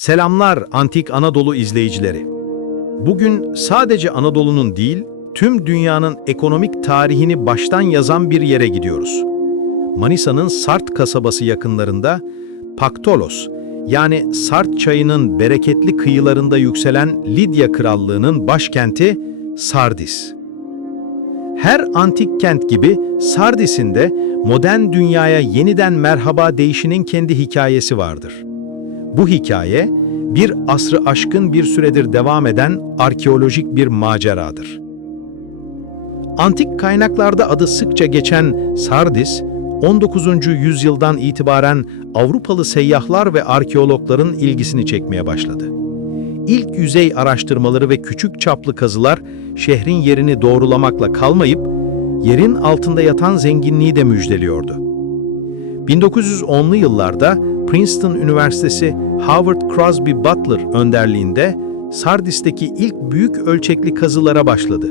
Selamlar Antik Anadolu izleyicileri. Bugün sadece Anadolu'nun değil, tüm dünyanın ekonomik tarihini baştan yazan bir yere gidiyoruz. Manisa'nın Sart kasabası yakınlarında Paktolos, yani Sart çayının bereketli kıyılarında yükselen Lidya Krallığı'nın başkenti Sardis. Her antik kent gibi Sardis'in de modern dünyaya yeniden merhaba deyişinin kendi hikayesi vardır. Bu hikaye, bir asrı aşkın bir süredir devam eden arkeolojik bir maceradır. Antik kaynaklarda adı sıkça geçen Sardis, 19. yüzyıldan itibaren Avrupalı seyyahlar ve arkeologların ilgisini çekmeye başladı. İlk yüzey araştırmaları ve küçük çaplı kazılar şehrin yerini doğrulamakla kalmayıp, yerin altında yatan zenginliği de müjdeliyordu. 1910'lu yıllarda Princeton Üniversitesi Howard Crosby Butler önderliğinde Sardis'teki ilk büyük ölçekli kazılara başladı.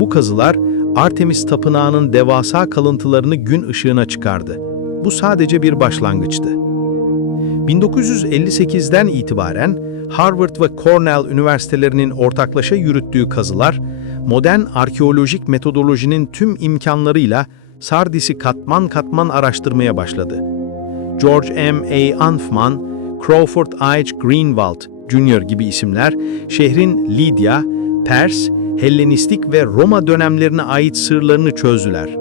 Bu kazılar Artemis Tapınağı'nın devasa kalıntılarını gün ışığına çıkardı. Bu sadece bir başlangıçtı. 1958'den itibaren Harvard ve Cornell üniversitelerinin ortaklaşa yürüttüğü kazılar, modern arkeolojik metodolojinin tüm imkanlarıyla Sardis'i katman katman araştırmaya başladı. George M. A. Anfman, Crawford H. Greenwald Jr. gibi isimler şehrin Lidya, Pers, Hellenistik ve Roma dönemlerine ait sırlarını çözdüler.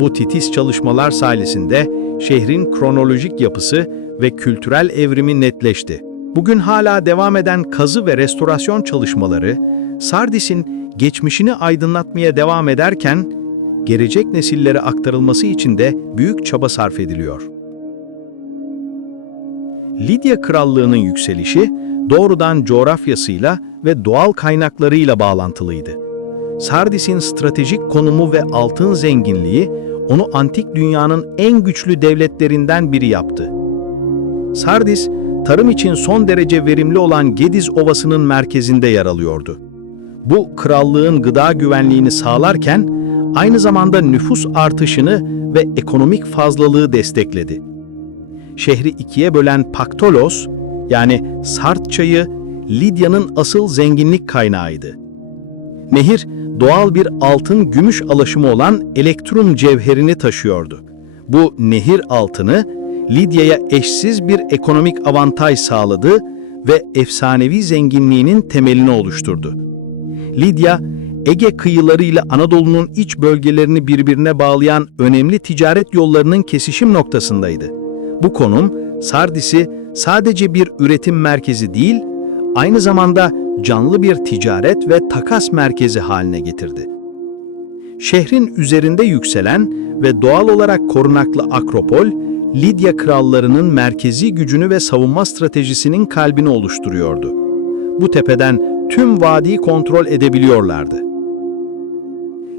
Bu titiz çalışmalar sayesinde şehrin kronolojik yapısı ve kültürel evrimi netleşti. Bugün hala devam eden kazı ve restorasyon çalışmaları, Sardis'in geçmişini aydınlatmaya devam ederken, gelecek nesillere aktarılması için de büyük çaba sarf ediliyor. Lidya Krallığı'nın yükselişi doğrudan coğrafyasıyla ve doğal kaynaklarıyla bağlantılıydı. Sardis'in stratejik konumu ve altın zenginliği onu antik dünyanın en güçlü devletlerinden biri yaptı. Sardis, tarım için son derece verimli olan Gediz Ovası'nın merkezinde yer alıyordu. Bu krallığın gıda güvenliğini sağlarken aynı zamanda nüfus artışını ve ekonomik fazlalığı destekledi şehri ikiye bölen Paktolos, yani Sart çayı, Lidya'nın asıl zenginlik kaynağıydı. Nehir, doğal bir altın-gümüş alaşımı olan elektrum cevherini taşıyordu. Bu nehir altını, Lidya'ya eşsiz bir ekonomik avantaj sağladı ve efsanevi zenginliğinin temelini oluşturdu. Lidya, Ege kıyılarıyla Anadolu'nun iç bölgelerini birbirine bağlayan önemli ticaret yollarının kesişim noktasındaydı. Bu konum Sardis'i sadece bir üretim merkezi değil, aynı zamanda canlı bir ticaret ve takas merkezi haline getirdi. Şehrin üzerinde yükselen ve doğal olarak korunaklı Akropol, Lidya krallarının merkezi gücünü ve savunma stratejisinin kalbini oluşturuyordu. Bu tepeden tüm vadiyi kontrol edebiliyorlardı.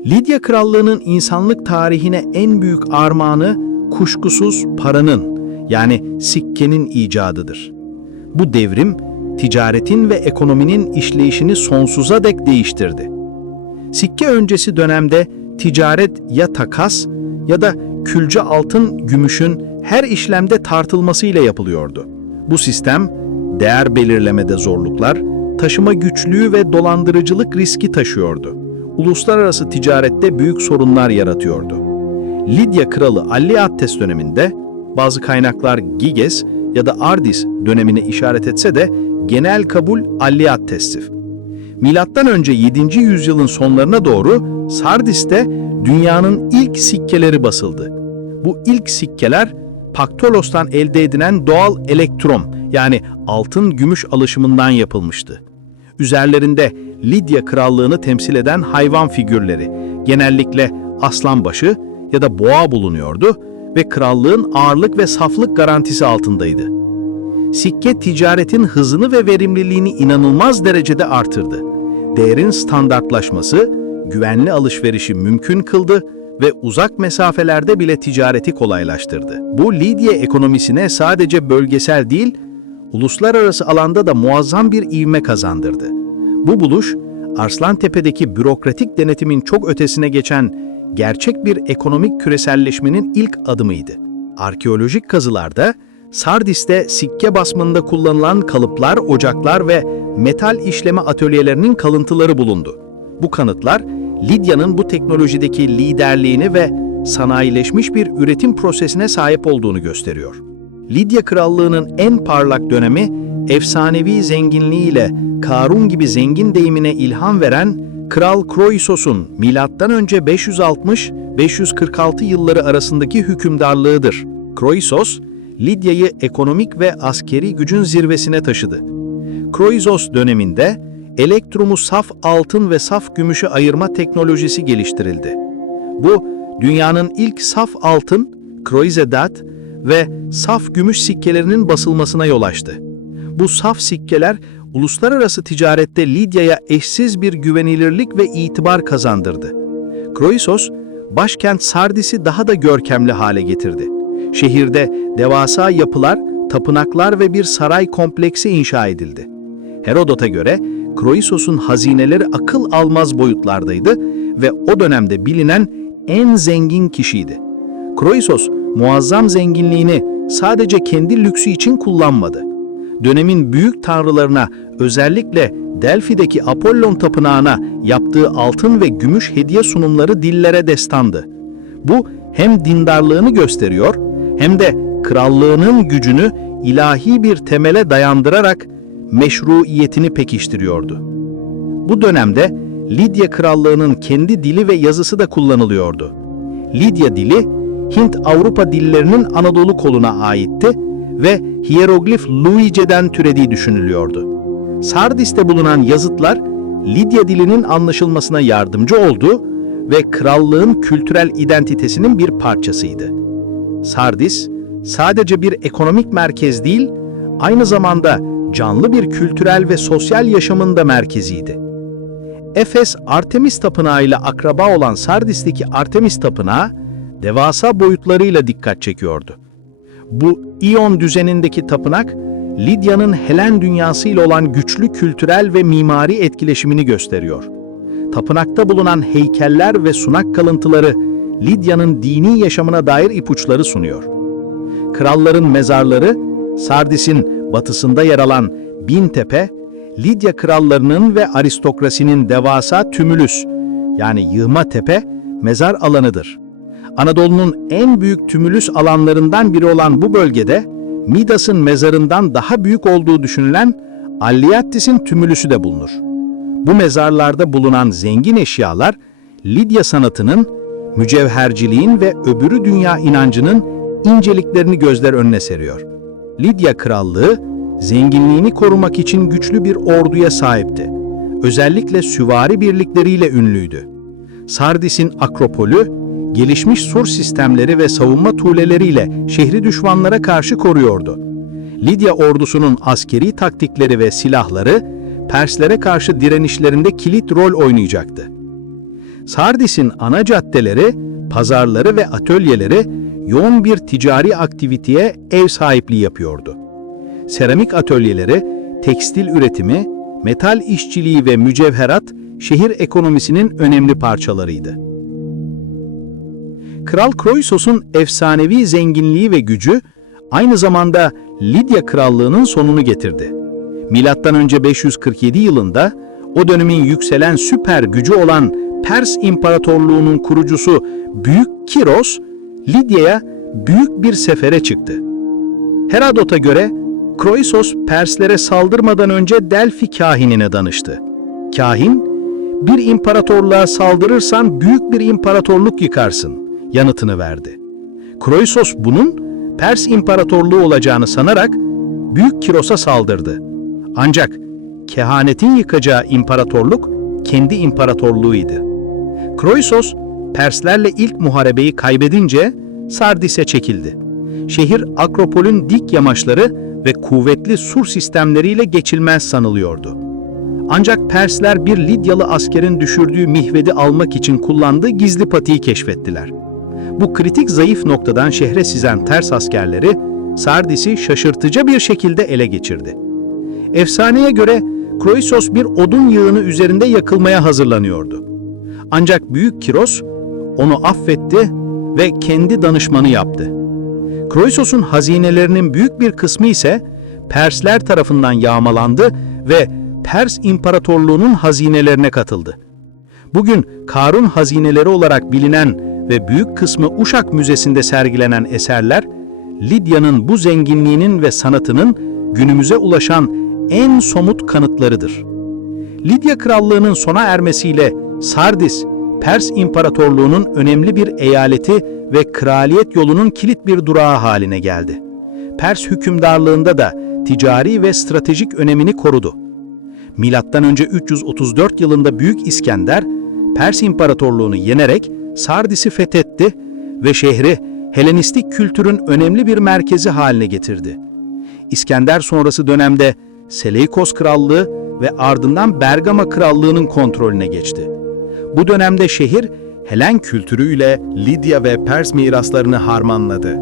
Lidya krallığının insanlık tarihine en büyük armağanı kuşkusuz paranın, yani sikkenin icadıdır. Bu devrim, ticaretin ve ekonominin işleyişini sonsuza dek değiştirdi. Sikke öncesi dönemde ticaret ya takas ya da külce altın gümüşün her işlemde tartılmasıyla yapılıyordu. Bu sistem, değer belirlemede zorluklar, taşıma güçlüğü ve dolandırıcılık riski taşıyordu. Uluslararası ticarette büyük sorunlar yaratıyordu. Lidya kralı Alliattes döneminde bazı kaynaklar Giges ya da Ardis dönemine işaret etse de genel kabul Alliat testif. Milattan önce 7. yüzyılın sonlarına doğru Sardis'te dünyanın ilk sikkeleri basıldı. Bu ilk sikkeler Paktolos'tan elde edilen doğal elektrom yani altın gümüş alışımından yapılmıştı. Üzerlerinde Lidya krallığını temsil eden hayvan figürleri, genellikle aslanbaşı ya da boğa bulunuyordu ve krallığın ağırlık ve saflık garantisi altındaydı. Sikke ticaretin hızını ve verimliliğini inanılmaz derecede artırdı. Değerin standartlaşması, güvenli alışverişi mümkün kıldı ve uzak mesafelerde bile ticareti kolaylaştırdı. Bu Lidya ekonomisine sadece bölgesel değil, uluslararası alanda da muazzam bir ivme kazandırdı. Bu buluş, Arslantepe'deki bürokratik denetimin çok ötesine geçen gerçek bir ekonomik küreselleşmenin ilk adımıydı. Arkeolojik kazılarda Sardis'te sikke basımında kullanılan kalıplar, ocaklar ve metal işleme atölyelerinin kalıntıları bulundu. Bu kanıtlar, Lidya'nın bu teknolojideki liderliğini ve sanayileşmiş bir üretim prosesine sahip olduğunu gösteriyor. Lidya Krallığı'nın en parlak dönemi, efsanevi zenginliğiyle Karun gibi zengin deyimine ilham veren Kral Kroisos'un M.Ö. 560-546 yılları arasındaki hükümdarlığıdır. Kroisos, Lidya'yı ekonomik ve askeri gücün zirvesine taşıdı. Kroisos döneminde elektrumu saf altın ve saf gümüşe ayırma teknolojisi geliştirildi. Bu, dünyanın ilk saf altın, kroizedat ve saf gümüş sikkelerinin basılmasına yol açtı. Bu saf sikkeler, uluslararası ticarette Lidya'ya eşsiz bir güvenilirlik ve itibar kazandırdı. Kroisos, başkent Sardis'i daha da görkemli hale getirdi. Şehirde devasa yapılar, tapınaklar ve bir saray kompleksi inşa edildi. Herodot'a göre Kroisos'un hazineleri akıl almaz boyutlardaydı ve o dönemde bilinen en zengin kişiydi. Kroisos, muazzam zenginliğini sadece kendi lüksü için kullanmadı. Dönemin büyük tanrılarına, özellikle Delfi'deki Apollon tapınağına yaptığı altın ve gümüş hediye sunumları dillere destandı. Bu hem dindarlığını gösteriyor hem de krallığının gücünü ilahi bir temele dayandırarak meşruiyetini pekiştiriyordu. Bu dönemde Lidya Krallığı'nın kendi dili ve yazısı da kullanılıyordu. Lidya dili, Hint-Avrupa dillerinin Anadolu koluna aitti ve hieroglif Luice'den türediği düşünülüyordu. Sardis'te bulunan yazıtlar, Lidya dilinin anlaşılmasına yardımcı oldu ve krallığın kültürel identitesinin bir parçasıydı. Sardis, sadece bir ekonomik merkez değil, aynı zamanda canlı bir kültürel ve sosyal yaşamın da merkeziydi. Efes Artemis Tapınağı ile akraba olan Sardis'teki Artemis Tapınağı, devasa boyutlarıyla dikkat çekiyordu. Bu İyon düzenindeki tapınak, Lidya'nın Helen dünyasıyla olan güçlü kültürel ve mimari etkileşimini gösteriyor. Tapınakta bulunan heykeller ve sunak kalıntıları, Lidya'nın dini yaşamına dair ipuçları sunuyor. Kralların mezarları, Sardis'in batısında yer alan Bintepe, Lidya krallarının ve aristokrasinin devasa tümülüs, yani yığma tepe, mezar alanıdır. Anadolu'nun en büyük tümülüs alanlarından biri olan bu bölgede, Midas'ın mezarından daha büyük olduğu düşünülen Alliattis'in tümülüsü de bulunur. Bu mezarlarda bulunan zengin eşyalar, Lidya sanatının, mücevherciliğin ve öbürü dünya inancının inceliklerini gözler önüne seriyor. Lidya Krallığı, zenginliğini korumak için güçlü bir orduya sahipti. Özellikle süvari birlikleriyle ünlüydü. Sardis'in Akropolü, gelişmiş sur sistemleri ve savunma tuleleriyle şehri düşmanlara karşı koruyordu. Lidya ordusunun askeri taktikleri ve silahları, Perslere karşı direnişlerinde kilit rol oynayacaktı. Sardis'in ana caddeleri, pazarları ve atölyeleri yoğun bir ticari aktiviteye ev sahipliği yapıyordu. Seramik atölyeleri, tekstil üretimi, metal işçiliği ve mücevherat şehir ekonomisinin önemli parçalarıydı. Kral Kroisos'un efsanevi zenginliği ve gücü aynı zamanda Lidya Krallığı'nın sonunu getirdi. Milattan önce 547 yılında o dönemin yükselen süper gücü olan Pers İmparatorluğu'nun kurucusu Büyük Kiros, Lidya'ya büyük bir sefere çıktı. Herodot'a göre Kroisos Perslere saldırmadan önce Delfi kahinine danıştı. Kahin, bir imparatorluğa saldırırsan büyük bir imparatorluk yıkarsın yanıtını verdi. Kroisos bunun Pers İmparatorluğu olacağını sanarak Büyük Kiros'a saldırdı. Ancak kehanetin yıkacağı imparatorluk kendi imparatorluğuydu. Kroisos, Perslerle ilk muharebeyi kaybedince Sardis'e çekildi. Şehir Akropol'ün dik yamaçları ve kuvvetli sur sistemleriyle geçilmez sanılıyordu. Ancak Persler bir Lidyalı askerin düşürdüğü mihvedi almak için kullandığı gizli patiği keşfettiler. Bu kritik zayıf noktadan şehre sizen ters askerleri Sardis'i şaşırtıcı bir şekilde ele geçirdi. Efsaneye göre Kroisos bir odun yığını üzerinde yakılmaya hazırlanıyordu. Ancak Büyük Kiros onu affetti ve kendi danışmanı yaptı. Kroisos'un hazinelerinin büyük bir kısmı ise Persler tarafından yağmalandı ve Pers İmparatorluğu'nun hazinelerine katıldı. Bugün Karun hazineleri olarak bilinen ve büyük kısmı Uşak Müzesi'nde sergilenen eserler, Lidya'nın bu zenginliğinin ve sanatının günümüze ulaşan en somut kanıtlarıdır. Lidya Krallığı'nın sona ermesiyle Sardis, Pers İmparatorluğu'nun önemli bir eyaleti ve kraliyet yolunun kilit bir durağı haline geldi. Pers hükümdarlığında da ticari ve stratejik önemini korudu. Milattan önce 334 yılında Büyük İskender, Pers İmparatorluğu'nu yenerek Sardis'i fethetti ve şehri Helenistik kültürün önemli bir merkezi haline getirdi. İskender sonrası dönemde Seleykos Krallığı ve ardından Bergama Krallığı'nın kontrolüne geçti. Bu dönemde şehir Helen kültürüyle Lidya ve Pers miraslarını harmanladı.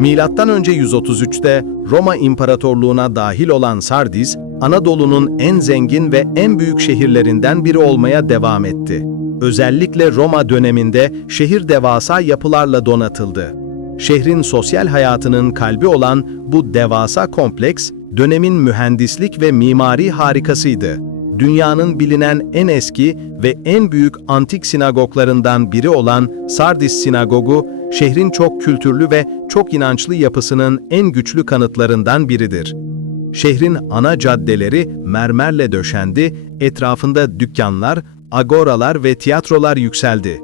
Milattan önce 133'te Roma İmparatorluğu'na dahil olan Sardis, Anadolu'nun en zengin ve en büyük şehirlerinden biri olmaya devam etti. Özellikle Roma döneminde şehir devasa yapılarla donatıldı. Şehrin sosyal hayatının kalbi olan bu devasa kompleks, dönemin mühendislik ve mimari harikasıydı. Dünyanın bilinen en eski ve en büyük antik sinagoglarından biri olan Sardis Sinagogu, şehrin çok kültürlü ve çok inançlı yapısının en güçlü kanıtlarından biridir. Şehrin ana caddeleri mermerle döşendi, etrafında dükkanlar, agoralar ve tiyatrolar yükseldi.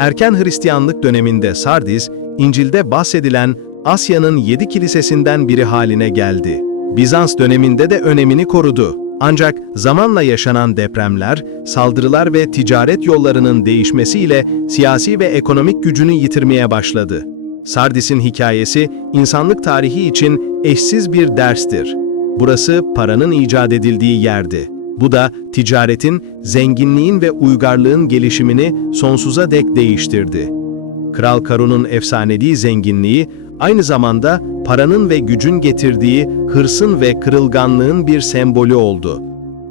Erken Hristiyanlık döneminde Sardis, İncil'de bahsedilen Asya'nın yedi kilisesinden biri haline geldi. Bizans döneminde de önemini korudu. Ancak zamanla yaşanan depremler, saldırılar ve ticaret yollarının değişmesiyle siyasi ve ekonomik gücünü yitirmeye başladı. Sardis'in hikayesi insanlık tarihi için eşsiz bir derstir. Burası paranın icat edildiği yerdi. Bu da ticaretin, zenginliğin ve uygarlığın gelişimini sonsuza dek değiştirdi. Kral Karun'un efsanevi zenginliği aynı zamanda paranın ve gücün getirdiği hırsın ve kırılganlığın bir sembolü oldu.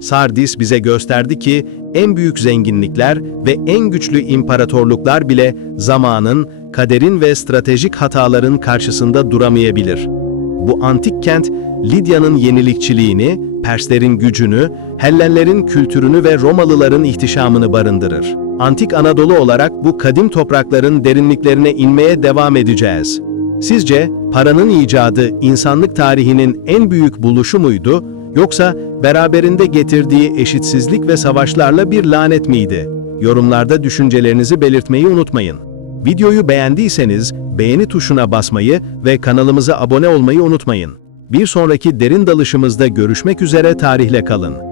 Sardis bize gösterdi ki en büyük zenginlikler ve en güçlü imparatorluklar bile zamanın, kaderin ve stratejik hataların karşısında duramayabilir. Bu antik kent, Lidya'nın yenilikçiliğini, Perslerin gücünü, Hellenlerin kültürünü ve Romalıların ihtişamını barındırır. Antik Anadolu olarak bu kadim toprakların derinliklerine inmeye devam edeceğiz. Sizce paranın icadı insanlık tarihinin en büyük buluşu muydu, yoksa beraberinde getirdiği eşitsizlik ve savaşlarla bir lanet miydi? Yorumlarda düşüncelerinizi belirtmeyi unutmayın. Videoyu beğendiyseniz beğeni tuşuna basmayı ve kanalımıza abone olmayı unutmayın. Bir sonraki derin dalışımızda görüşmek üzere tarihle kalın.